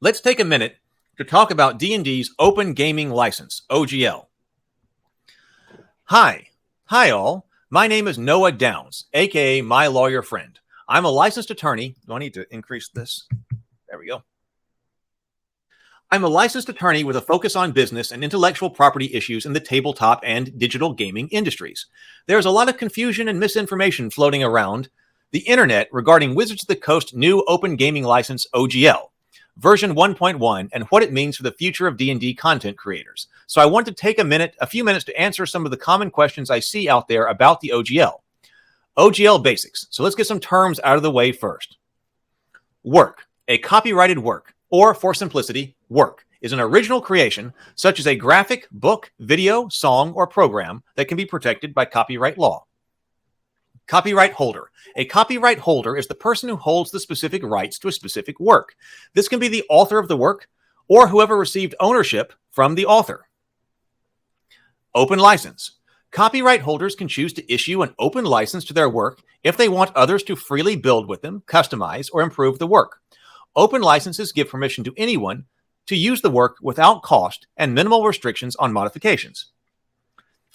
Let's take a minute to talk about D&D's Open Gaming License, OGL. Hi all. My name is Noah Downs, aka My Lawyer Friend. I'm a licensed attorney. Do I need to increase this? There we go. I'm a licensed attorney with a focus on business and intellectual property issues in the tabletop and digital gaming industries. There's a lot of confusion and misinformation floating around the internet regarding Wizards of the Coast's new Open Gaming License, OGL, version 1.1, and what it means for the future of D&D content creators. So I want to take a few minutes to answer some of the common questions I see out there about the OGL. OGL Basics. So let's get some terms out of the way first. Work. A copyrighted work, or for simplicity, work, is an original creation, such as a graphic, book, video, song, or program that can be protected by copyright law. Copyright holder. A copyright holder is the person who holds the specific rights to a specific work. This can be the author of the work or whoever received ownership from the author. Open license. Copyright holders can choose to issue an open license to their work if they want others to freely build with them, customize, or improve the work. Open licenses give permission to anyone to use the work without cost and minimal restrictions on modifications.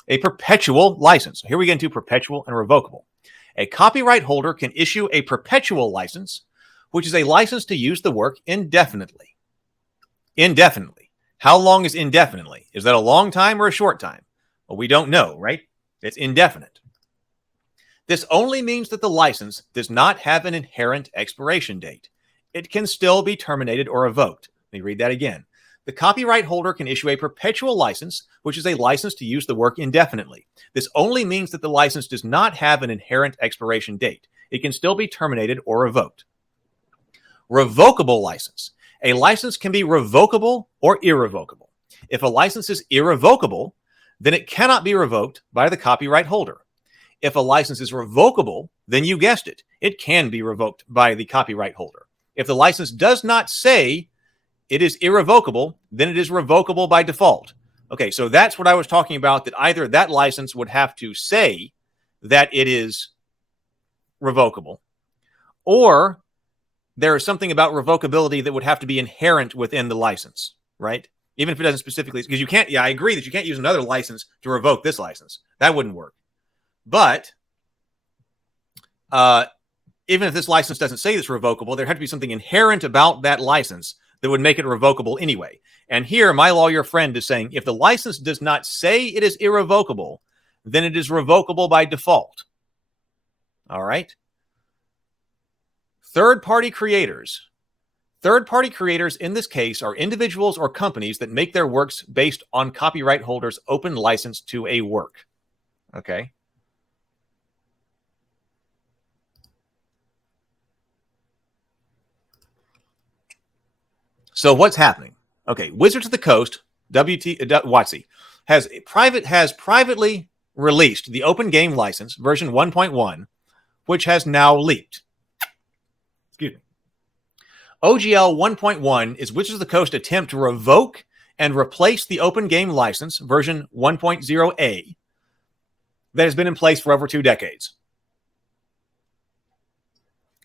A perpetual license. Here we get into perpetual and revocable. A copyright holder can issue a perpetual license, which is a license to use the work indefinitely. Indefinitely. How long is indefinitely? Is that a long time or a short time? Well, we don't know, right? It's indefinite. This only means that the license does not have an inherent expiration date. It can still be terminated or revoked. Let me read that again. The copyright holder can issue a perpetual license, which is a license to use the work indefinitely. This only means that the license does not have an inherent expiration date. It can still be terminated or revoked. Revocable license. A license can be revocable or irrevocable. If a license is irrevocable, then it cannot be revoked by the copyright holder. If a license is revocable, then you guessed it, it can be revoked by the copyright holder. If the license does not say it is irrevocable, then it is revocable by default. Okay, so that's what I was talking about, that either that license would have to say that it is revocable, or there is something about revocability that would have to be inherent within the license, right? Even if it doesn't specifically, because you can't, I agree that you can't use another license to revoke this license. That wouldn't work. But even if this license doesn't say it's revocable, there had to be something inherent about that license that would make it revocable anyway. And here, my lawyer friend is saying, if the license does not say it is irrevocable, then it is revocable by default. All right? Third-party creators. Third-party creators in this case are individuals or companies that make their works based on copyright holders' open license to a work. Okay? So what's happening? Okay, Wizards of the Coast, WotC's, has privately released the Open Game License, version 1.1, which has now leaked. Excuse me. OGL 1.1 is Wizards of the Coast attempt to revoke and replace the Open Game License, version 1.0A, that has been in place for over 2 decades.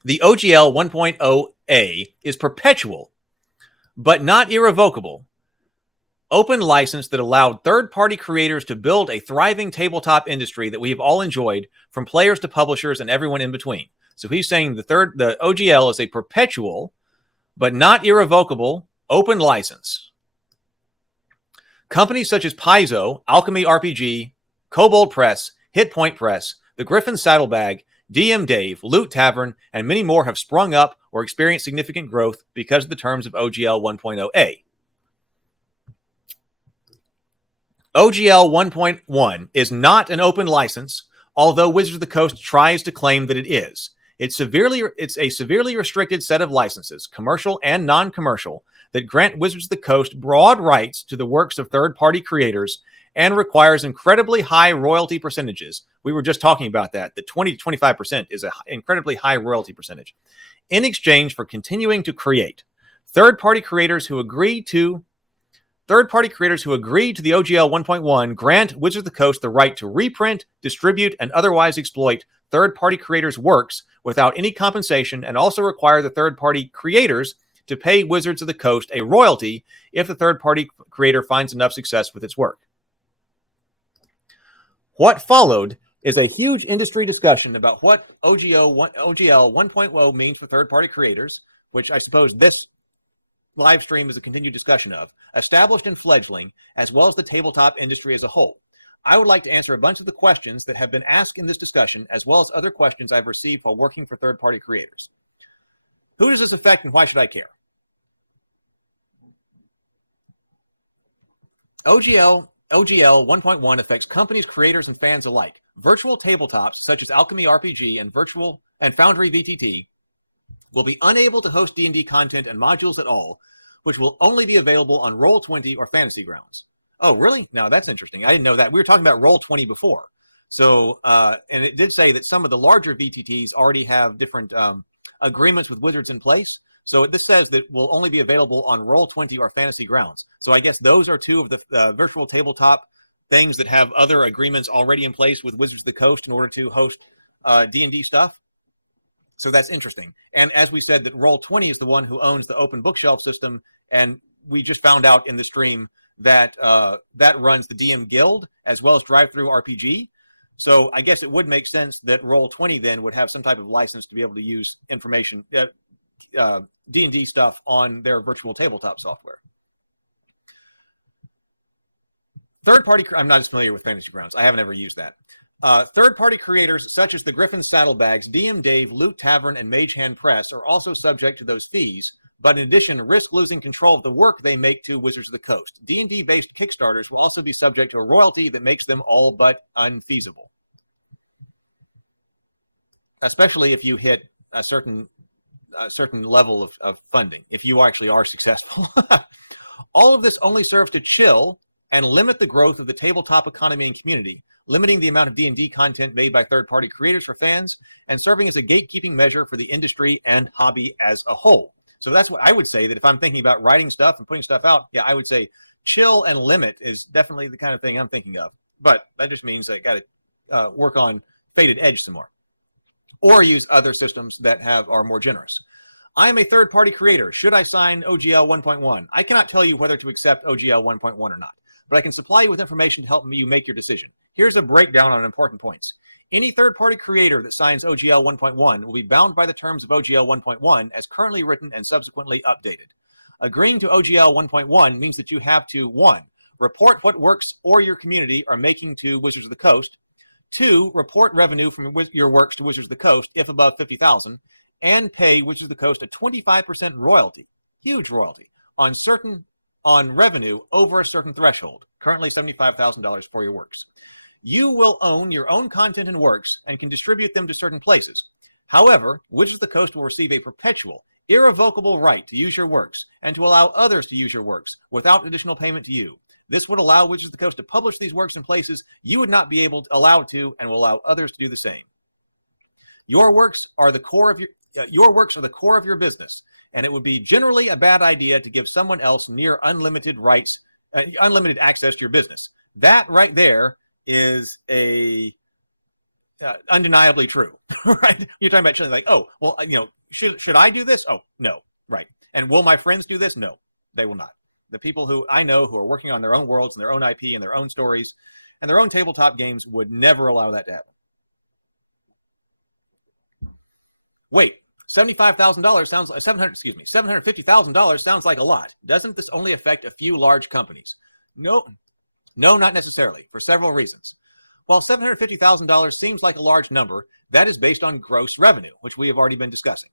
The OGL 1.0A is perpetual, but not irrevocable, open license that allowed third-party creators to build a thriving tabletop industry that we have all enjoyed, from players to publishers and everyone in between. So he's saying the OGL is a perpetual, but not irrevocable, open license. Companies such as Paizo, Alchemy RPG, Kobold Press, Hit Point Press, The Griffin Saddlebag, DM Dave, Loot Tavern, and many more have sprung up or experienced significant growth because of the terms of OGL 1.0A. OGL 1.1 is not an open license, although Wizards of the Coast tries to claim that it is. It's a severely restricted set of licenses, commercial and non-commercial, that grant Wizards of the Coast broad rights to the works of third-party creators and requires incredibly high royalty percentages. We were just talking about that. The 20 to 25% is an incredibly high royalty percentage in exchange for continuing to create. Third-party creators who agree to the OGL 1.1 grant Wizards of the Coast the right to reprint, distribute, and otherwise exploit third-party creators' works without any compensation, and also require the third-party creators to pay Wizards of the Coast a royalty if the third-party creator finds enough success with its work. What followed is a huge industry discussion about what OGL 1.0 means for third-party creators, which I suppose this live stream is a continued discussion of, established and fledgling, as well as the tabletop industry as a whole. I would like to answer a bunch of the questions that have been asked in this discussion, as well as other questions I've received while working for third-party creators. Who does this affect and why should I care? OGL 1.1 affects companies, creators, and fans alike. Virtual tabletops such as Alchemy RPG and Foundry VTT will be unable to host D&D content and modules at all, which will only be available on Roll20 or Fantasy Grounds. Oh, really? No, that's interesting. I didn't know that. We were talking about Roll20 before. So, and it did say that some of the larger VTTs already have different agreements with Wizards in place. So this says that will only be available on Roll20 or Fantasy Grounds. So I guess those are two of the virtual tabletop things that have other agreements already in place with Wizards of the Coast in order to host D&D stuff. So that's interesting. And as we said, that Roll20 is the one who owns the open bookshelf system. And we just found out in the stream that that runs the DM Guild as well as Drive-Thru RPG. So I guess it would make sense that Roll20 then would have some type of license to be able to use information, D&D stuff on their virtual tabletop software. Third-party, I'm not as familiar with Fantasy Grounds. I haven't ever used that. Third-party creators such as the Griffin Saddlebags, DM Dave, Loot Tavern, and Mage Hand Press are also subject to those fees, but in addition, risk losing control of the work they make to Wizards of the Coast. D&D-based Kickstarters will also be subject to a royalty that makes them all but unfeasible. Especially if you hit a certain level of funding, if you actually are successful. All of this only serves to chill and limit the growth of the tabletop economy and community, limiting the amount of D&D content made by third-party creators for fans, and serving as a gatekeeping measure for the industry and hobby as a whole. So that's what I would say, that if I'm thinking about writing stuff and putting stuff out, yeah, I would say chill and limit is definitely the kind of thing I'm thinking of. But that just means I got to work on Fated Edge some more, or use other systems that are more generous. I am a third-party creator. Should I sign OGL 1.1? I cannot tell you whether to accept OGL 1.1 or not, but I can supply you with information to help you make your decision. Here's a breakdown on important points. Any third-party creator that signs OGL 1.1 will be bound by the terms of OGL 1.1 as currently written and subsequently updated. Agreeing to OGL 1.1 means that you have to, 1, report what works or your community are making to Wizards of the Coast. 2, report revenue from your works to Wizards of the Coast if above $50,000, and pay Wizards of the Coast a 25% royalty, huge royalty, on revenue over a certain threshold, currently $75,000 for your works. You will own your own content and works and can distribute them to certain places. However, Wizards of the Coast will receive a perpetual, irrevocable right to use your works and to allow others to use your works without additional payment to you. This would allow Wizards of the Coast to publish these works in places you would not be allowed to, and will allow others to do the same. Your works are the core of your business, and it would be generally a bad idea to give someone else near unlimited unlimited access to your business. That right there is undeniably true, right? You're talking about something like, oh, well, should I do this? Oh, no, right. And will my friends do this? No, they will not. The people who I know who are working on their own worlds and their own IP and their own stories and their own tabletop games would never allow that to happen. Wait, $750,000 sounds like a lot. Doesn't this only affect a few large companies? No, not necessarily, for several reasons. While $750,000 seems like a large number, that is based on gross revenue, which we have already been discussing.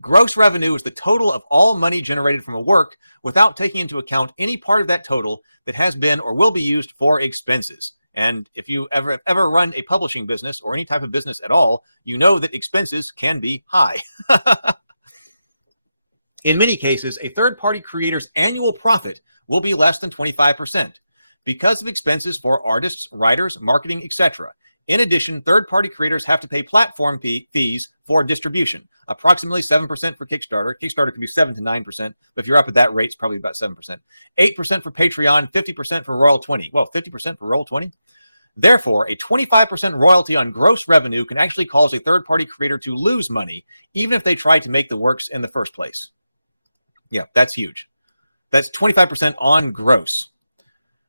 Gross revenue is the total of all money generated from a work without taking into account any part of that total that has been or will be used for expenses. And if you ever run a publishing business or any type of business at all, you know that expenses can be high. In many cases, a third-party creator's annual profit will be less than 25% because of expenses for artists, writers, marketing, etc. In addition, third-party creators have to pay platform fees for distribution, approximately 7% for Kickstarter. Kickstarter can be 7 to 9%, but if you're up at that rate, it's probably about 7%. 8% for Patreon, 50% for Roll20. Well, 50% for Roll20? Therefore, a 25% royalty on gross revenue can actually cause a third-party creator to lose money, even if they try to make the works in the first place. Yeah, that's huge. That's 25% on gross.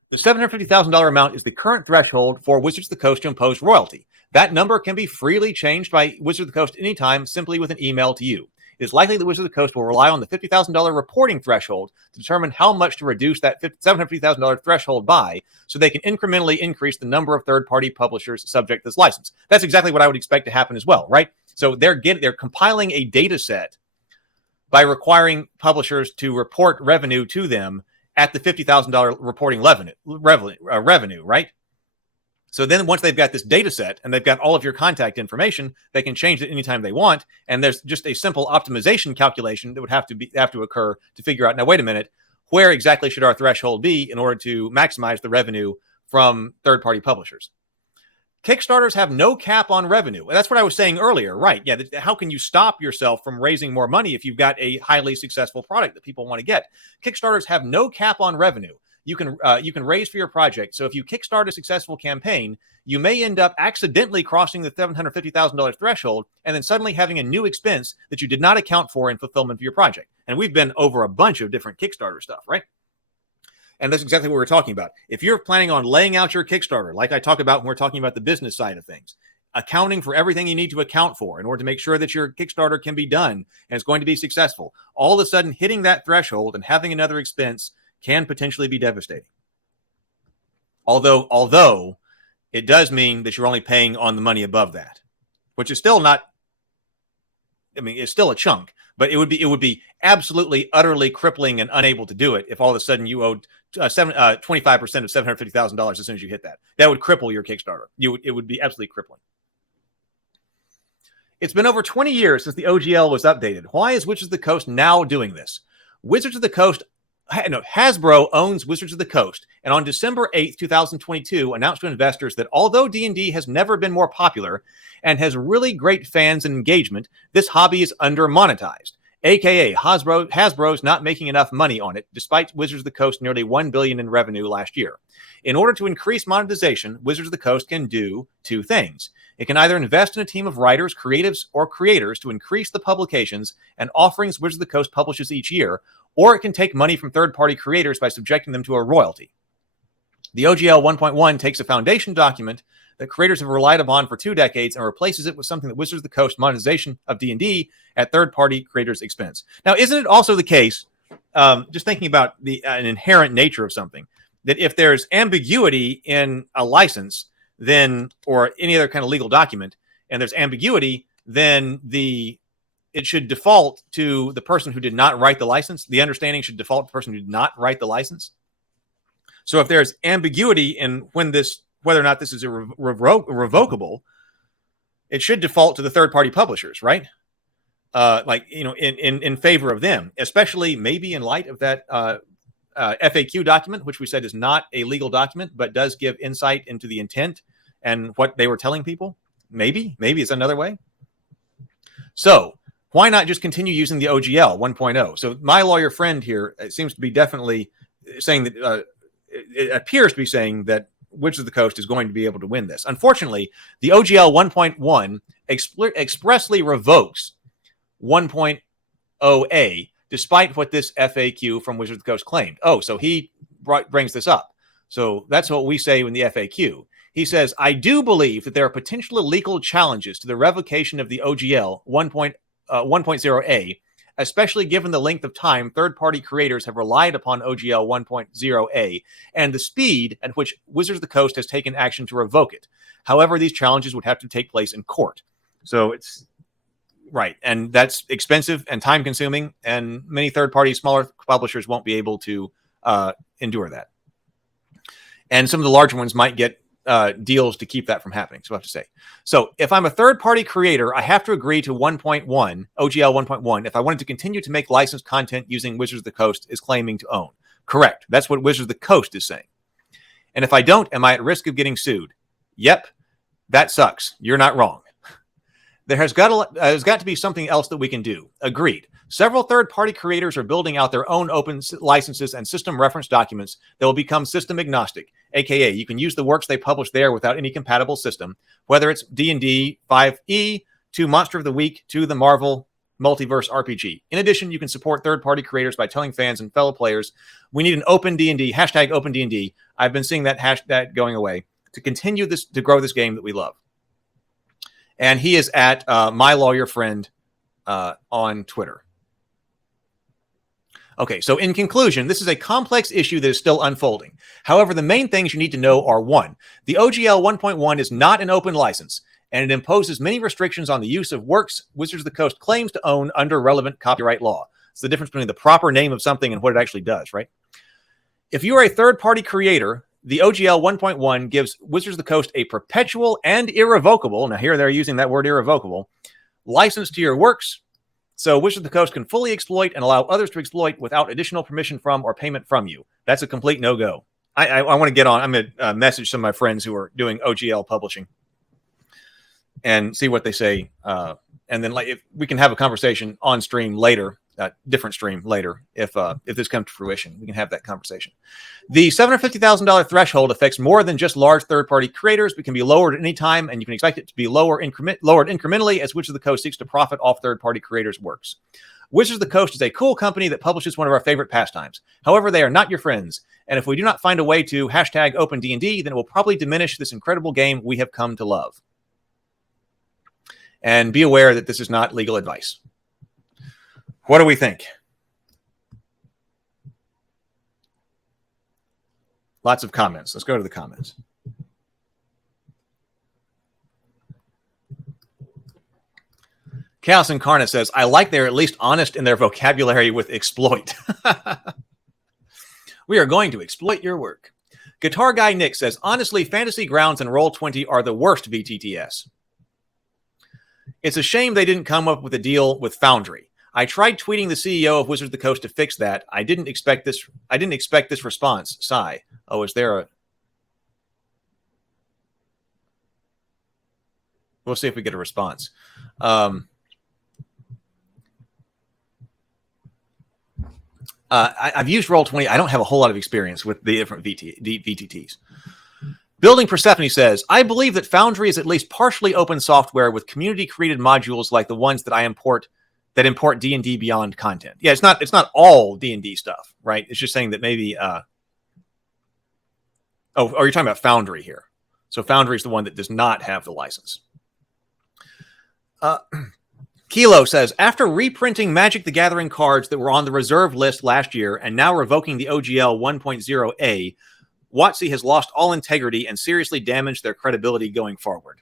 The $750,000 amount is the current threshold for Wizards of the Coast to impose royalty. That number can be freely changed by Wizards of the Coast anytime, simply with an email to you. It is likely that Wizards of the Coast will rely on the $50,000 reporting threshold to determine how much to reduce that $750,000 threshold by, so they can incrementally increase the number of third-party publishers subject to this license. That's exactly what I would expect to happen as well, right? So they're compiling a data set by requiring publishers to report revenue to them at the $50,000 reporting revenue, right? So then once they've got this data set and they've got all of your contact information, they can change it anytime they want. And there's just a simple optimization calculation that would have to occur to figure out, now, wait a minute, where exactly should our threshold be in order to maximize the revenue from third-party publishers? Kickstarters have no cap on revenue. That's what I was saying earlier, right? Yeah, how can you stop yourself from raising more money if you've got a highly successful product that people want to get? Kickstarters have no cap on revenue. You can raise for your project. So if you kickstart a successful campaign, you may end up accidentally crossing the $750,000 threshold and then suddenly having a new expense that you did not account for in fulfillment for your project. And we've been over a bunch of different Kickstarter stuff, right? And that's exactly what we're talking about. If you're planning on laying out your Kickstarter, like I talk about when we're talking about the business side of things, accounting for everything you need to account for in order to make sure that your Kickstarter can be done and it's going to be successful, all of a sudden hitting that threshold and having another expense can potentially be devastating. Although it does mean that you're only paying on the money above that, which is still not, I mean, it's still a chunk, but it would be absolutely, utterly crippling and unable to do it if all of a sudden you owed 25% of $750,000 as soon as you hit that. That would cripple your Kickstarter. It would be absolutely crippling. It's been over 20 years since the OGL was updated. Why is Wizards of the Coast now doing this? Wizards of the Coast, no, Hasbro owns Wizards of the Coast, and on December 8th, 2022, announced to investors that although D&D has never been more popular and has really great fans and engagement, this hobby is under-monetized, aka Hasbro's not making enough money on it, despite Wizards of the Coast nearly $1 billion in revenue last year. In order to increase monetization, Wizards of the Coast can do two things. It can either invest in a team of writers, creatives, or creators to increase the publications and offerings Wizards of the Coast publishes each year, or it can take money from third-party creators by subjecting them to a royalty. The OGL 1.1 takes a foundation document that creators have relied upon for 2 decades and replaces it with something that Wizards of the Coast monetization of D&D at third-party creators' expense. Now, isn't it also the case, just thinking about an inherent nature of something, that if there's ambiguity in a license, then, or any other kind of legal document, and there's ambiguity, then it should default to the person who did not write the license. The understanding should default to the person who did not write the license. So if there's ambiguity in whether or not this is revocable, it should default to the third-party publishers, right? In favor of them, especially maybe in light of that FAQ document, which we said is not a legal document, but does give insight into the intent and what they were telling people. Maybe it's another way. So why not just continue using the OGL 1.0? So my lawyer friend here seems to be definitely saying that it appears to be saying that Wizards of the Coast is going to be able to win this. Unfortunately, the OGL 1.1 expressly revokes 1.0a, despite what this FAQ from Wizards of the Coast claimed. Oh, so he brings this up. So that's what we say in the FAQ. He says, I do believe that there are potential legal challenges to the revocation of the OGL 1.0a, especially given the length of time third-party creators have relied upon OGL 1.0a and the speed at which Wizards of the Coast has taken action to revoke it. However, these challenges would have to take place in court. So it's right, and that's expensive and time-consuming, and many third-party smaller publishers won't be able to endure that. And some of the larger ones might get deals to keep that from happening. So I have to say. So if I'm a third-party creator, I have to agree to 1.1, OGL 1.1, if I wanted to continue to make licensed content using Wizards of the Coast is claiming to own. Correct. That's what Wizards of the Coast is saying. And if I don't, am I at risk of getting sued? Yep. That sucks. You're not wrong. There has got to be something else that we can do. Agreed. Several third-party creators are building out their own open licenses and system reference documents that will become system agnostic, aka you can use the works they publish there without any compatible system, whether it's D&D 5e to Monster of the Week to the Marvel multiverse RPG. In addition, you can support third-party creators by telling fans and fellow players, we need an open DnD, hashtag open DnD. I've been seeing that going away to continue this, to grow this game that we love. And he is at MyLawyerFriend on Twitter. Okay, so in conclusion, this is a complex issue that is still unfolding. However, the main things you need to know are: 1, the OGL 1.1 is not an open license, and it imposes many restrictions on the use of works Wizards of the Coast claims to own under relevant copyright law. It's the difference between the proper name of something and what it actually does, right? If you are a third-party creator, the OGL 1.1 gives Wizards of the Coast a perpetual and irrevocable, now here they're using that word irrevocable, license to your works, so Wizards of the Coast can fully exploit and allow others to exploit without additional permission from or payment from you. That's a complete no-go. I want to get on. I'm going to message some of my friends who are doing OGL publishing and see what they say. And then, like, if we can have a conversation on stream later, different stream later, if this comes to fruition, we can have that conversation. The $750,000 threshold affects more than just large third-party creators, but can be lowered at any time, and you can expect it to be lowered incrementally as Wizards of the Coast seeks to profit off third-party creators' works. Wizards of the Coast is a cool company that publishes one of our favorite pastimes. However, they are not your friends, and if we do not find a way to hashtag open DnD, then it will probably diminish this incredible game we have come to love. And be aware that this is not legal advice. What do we think? Lots of comments. Let's go to the comments. Chaos Incarnate says, I like they're at least honest in their vocabulary with exploit. We are going to exploit your work. Guitar Guy Nick says, honestly, Fantasy Grounds and Roll20 are the worst VTTS. It's a shame they didn't come up with a deal with Foundry. I tried tweeting the CEO of Wizards of the Coast to fix that. I didn't expect this response. Sigh. Oh, is there a... We'll see if we get a response. I've used Roll20. I don't have a whole lot of experience with the different VTTs. Building Persephone says, I believe that Foundry is at least partially open software with community-created modules like the ones that import D&D Beyond content. Yeah, it's not all D&D stuff, right? It's just saying that maybe... Oh, you're talking about Foundry here. So Foundry is the one that does not have the license. Kilo says, after reprinting Magic the Gathering cards that were on the reserve list last year and now revoking the OGL 1.0A, WotC has lost all integrity and seriously damaged their credibility going forward.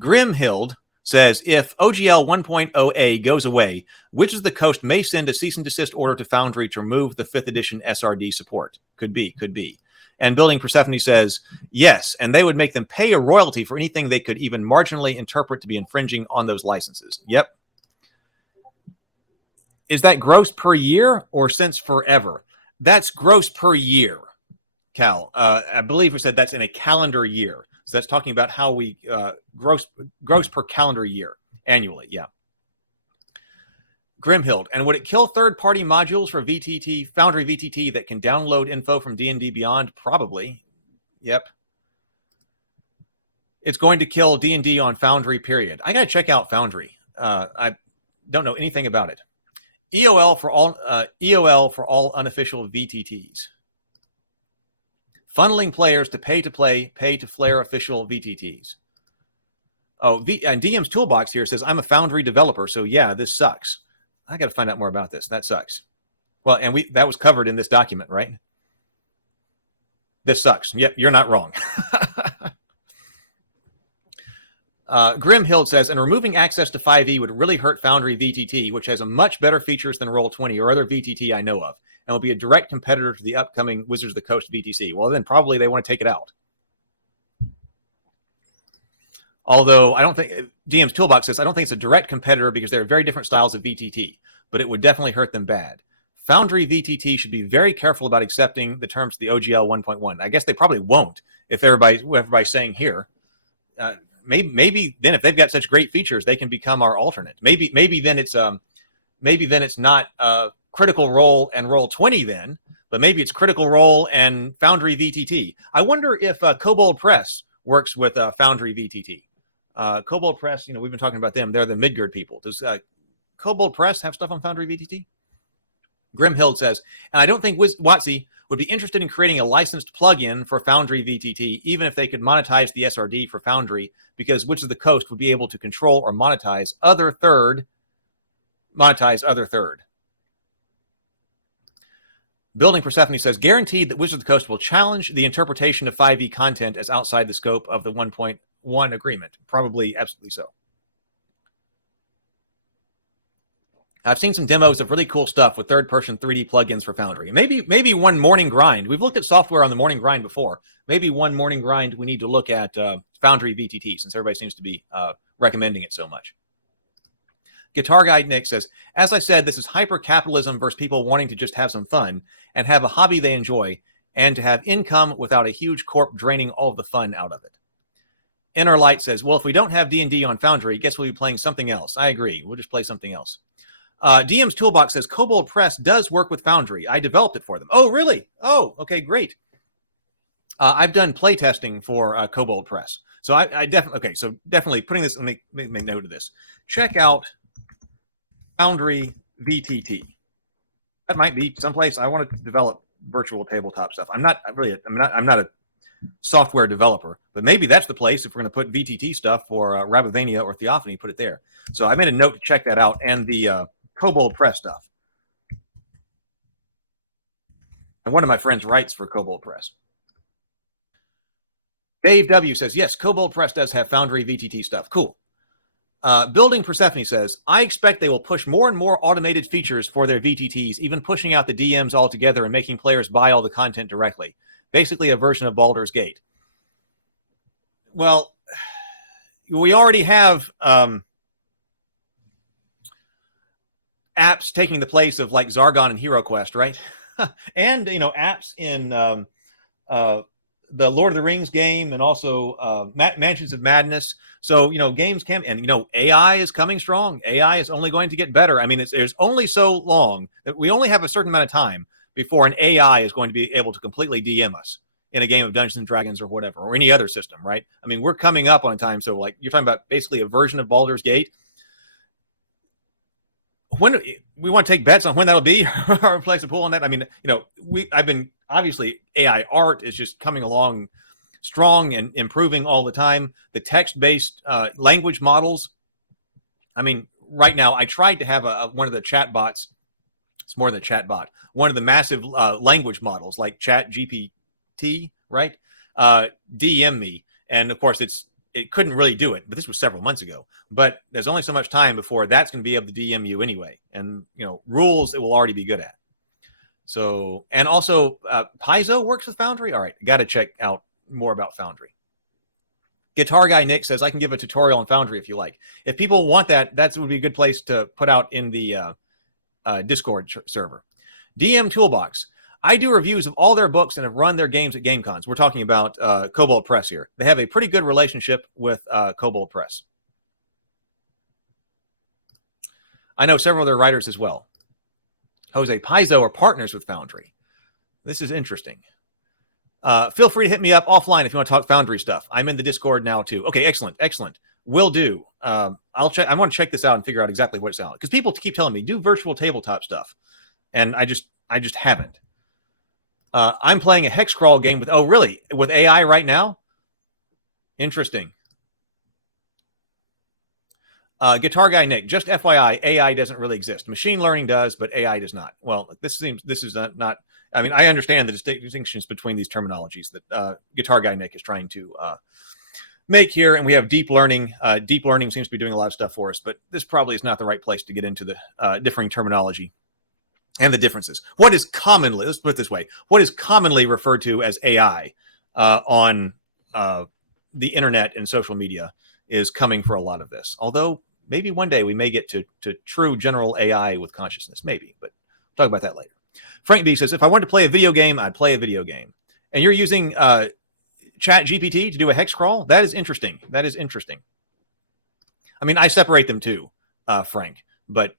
Grimhild says, if OGL 1.0A goes away, Wizards of the Coast may send a cease and desist order to Foundry to remove the 5th edition SRD support. Could be. And Building Persephone says, yes, and they would make them pay a royalty for anything they could even marginally interpret to be infringing on those licenses. Yep. Is that gross per year or since forever? That's gross per year, Cal. I believe we said that's in a calendar year. So that's talking about how we gross per calendar year annually. Yeah. Grimhild. And would it kill third-party modules for VTT, Foundry VTT that can download info from D&D Beyond? Probably. Yep. It's going to kill D&D on Foundry, period. I got to check out Foundry. I don't know anything about it. EOL for all unofficial VTTs. Funneling players to pay to flare official VTTs. Oh, and DM's Toolbox here says, I'm a Foundry developer, so yeah, this sucks. I got to find out more about this. That sucks. Well, and that was covered in this document, right? This sucks. Yep, you're not wrong. Grimhild says, and removing access to 5e would really hurt Foundry VTT, which has a much better features than Roll20 or other VTT I know of, and will be a direct competitor to the upcoming Wizards of the Coast VTC. Well, then probably they want to take it out. Although I don't think DM's Toolbox says, I don't think it's a direct competitor because there are very different styles of VTT, but it would definitely hurt them bad. Foundry VTT should be very careful about accepting the terms of the OGL 1.1. I guess they probably won't if everybody's saying here. Maybe then if they've got such great features, they can become our alternate. Maybe then it's not Critical Role and Roll20 then, but maybe it's Critical Role and Foundry VTT. I wonder if Kobold Press works with Foundry VTT. Kobold Press, we've been talking about them. They're the Midgard people. Does Kobold Press have stuff on Foundry VTT? Grimhild says, and I don't think WotC would be interested in creating a licensed plugin for Foundry VTT, even if they could monetize the SRD for Foundry, because Witches of the Coast would be able to control or monetize other third. Building Persephone says, guaranteed that Wizards of the Coast will challenge the interpretation of 5e content as outside the scope of the 1.1 agreement. Probably absolutely so. I've seen some demos of really cool stuff with third-person 3D plugins for Foundry. Maybe one morning grind. We've looked at software on the morning grind before. Maybe one morning grind we need to look at Foundry VTT, since everybody seems to be recommending it so much. Guitar Guy Nick says, as I said, this is hyper-capitalism versus people wanting to just have some fun and have a hobby they enjoy and to have income without a huge corp draining all of the fun out of it. Inner Light says, well, if we don't have D&D on Foundry, guess we'll be playing something else. I agree. We'll just play something else. DM's Toolbox says, Kobold Press does work with Foundry. I developed it for them. Oh, really? Oh, okay, great. I've done play testing for Kobold Press. So I definitely, okay, so definitely putting this, let me make note of this. Check out Foundry VTT. That might be someplace I want to develop virtual tabletop stuff. I'm not a software developer, but maybe that's the place if we're going to put VTT stuff for Rabavania or Theophany, put it there. So I made a note to check that out, and the Kobold Press stuff. And one of my friends writes for Kobold Press. Dave W. says, yes, Kobold Press does have Foundry VTT stuff. Cool. Building Persephone says, I expect they will push more and more automated features for their VTTs, even pushing out the DMs altogether and making players buy all the content directly. Basically a version of Baldur's Gate. Well, we already have apps taking the place of like Zargon and HeroQuest, right? And, apps in the Lord of the Rings game and also Mansions of Madness. So, games can, and, AI is coming strong. AI is only going to get better. I mean, there's only so long that we only have a certain amount of time before an AI is going to be able to completely DM us in a game of Dungeons and Dragons or whatever, or any other system, right? I mean, we're coming up on time. So like you're talking about basically a version of Baldur's Gate. When we want to take bets on when that'll be or place a pool on that. I mean, I've been obviously AI art is just coming along strong and improving all the time. The text-based language models. I mean, right now I tried to have one of the chat bots. It's more than a chat bot. One of the massive language models like Chat GPT, right? DM me. And of course it couldn't really do it, but this was several months ago. But there's only so much time before that's going to be able to DM you anyway. And, rules it will already be good at. So, and also Paizo works with Foundry. All right, got to check out more about Foundry. Guitar Guy Nick says, I can give a tutorial on Foundry if you like. If people want that, would be a good place to put out in the Discord server. DM Toolbox. I do reviews of all their books and have run their games at GameCons. We're talking about Kobold Press here. They have a pretty good relationship with Kobold Press. I know several of their writers as well. Jose Paizo are partners with Foundry. This is interesting. Feel free to hit me up offline if you want to talk Foundry stuff. I'm in the Discord now too. Okay, excellent. Will do. I'll check. I want to check this out and figure out exactly what it's out, because people keep telling me do virtual tabletop stuff, and I just haven't. I'm playing a hex crawl game with AI right now. Interesting. Guitar Guy Nick, just FYI, AI doesn't really exist. Machine learning does, but AI does not. Well, this is not. I mean, I understand the distinctions between these terminologies that Guitar Guy Nick is trying to make here, and we have deep learning. Deep learning seems to be doing a lot of stuff for us, but this probably is not the right place to get into the differing terminology and the differences. What is commonly, let's put it this way, what is commonly referred to as AI on the internet and social media is coming for a lot of this. Although maybe one day we may get to true general AI with consciousness, maybe, but we'll talk about that later. Frank B says, if I wanted to play a video game, I'd play a video game. And you're using Chat GPT to do a hex crawl? That is interesting. That is interesting. I mean, I separate them too, Frank, but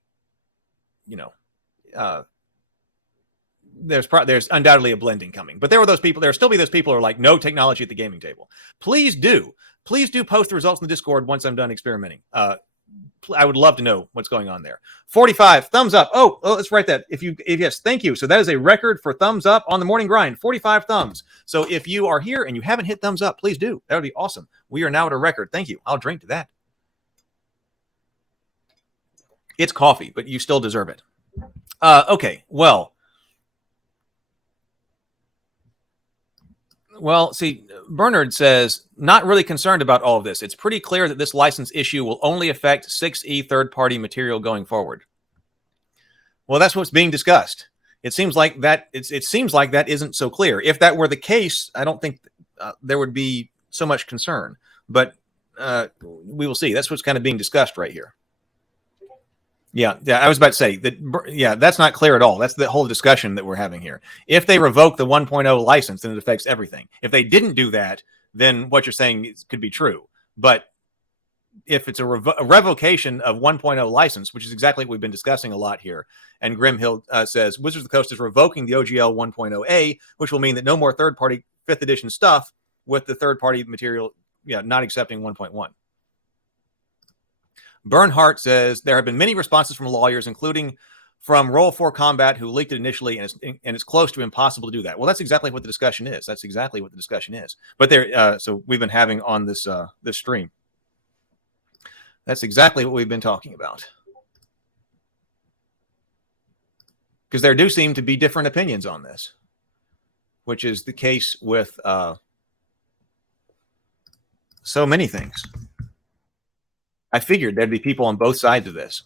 there's undoubtedly a blending coming. But there will still be those people who are like, no technology at the gaming table. Please do. Please do post the results in the Discord once I'm done experimenting. I would love to know what's going on there. 45 thumbs up. Oh, let's write that. If yes, thank you. So that is a record for thumbs up on the morning grind. 45 thumbs. So if you are here and you haven't hit thumbs up, please do. That would be awesome. We are now at a record. Thank you. I'll drink to that. It's coffee, but you still deserve it. Okay. Well, see, Bernard says, not really concerned about all of this. It's pretty clear that this license issue will only affect 6E third-party material going forward. Well, that's what's being discussed. It seems like that. It seems like that isn't so clear. If that were the case, I don't think there would be so much concern. But we will see. That's what's kind of being discussed right here. Yeah, I was about to say that. Yeah, that's not clear at all. That's the whole discussion that we're having here. If they revoke the 1.0 license, then it affects everything. If they didn't do that, then what you're saying could be true. But if it's a revocation of 1.0 license, which is exactly what we've been discussing a lot here, and Grimhill says Wizards of the Coast is revoking the OGL 1.0A, which will mean that no more third-party 5th edition stuff with the third-party material, not accepting 1.1. Bernhardt says there have been many responses from lawyers, including from Roll 4 Combat, who leaked it initially, and it's close to impossible to do that. Well, that's exactly what the discussion is. That's exactly what the discussion is. But there, so we've been having on this this stream. That's exactly what we've been talking about. Because there do seem to be different opinions on this, which is the case with so many things. I figured there'd be people on both sides of this.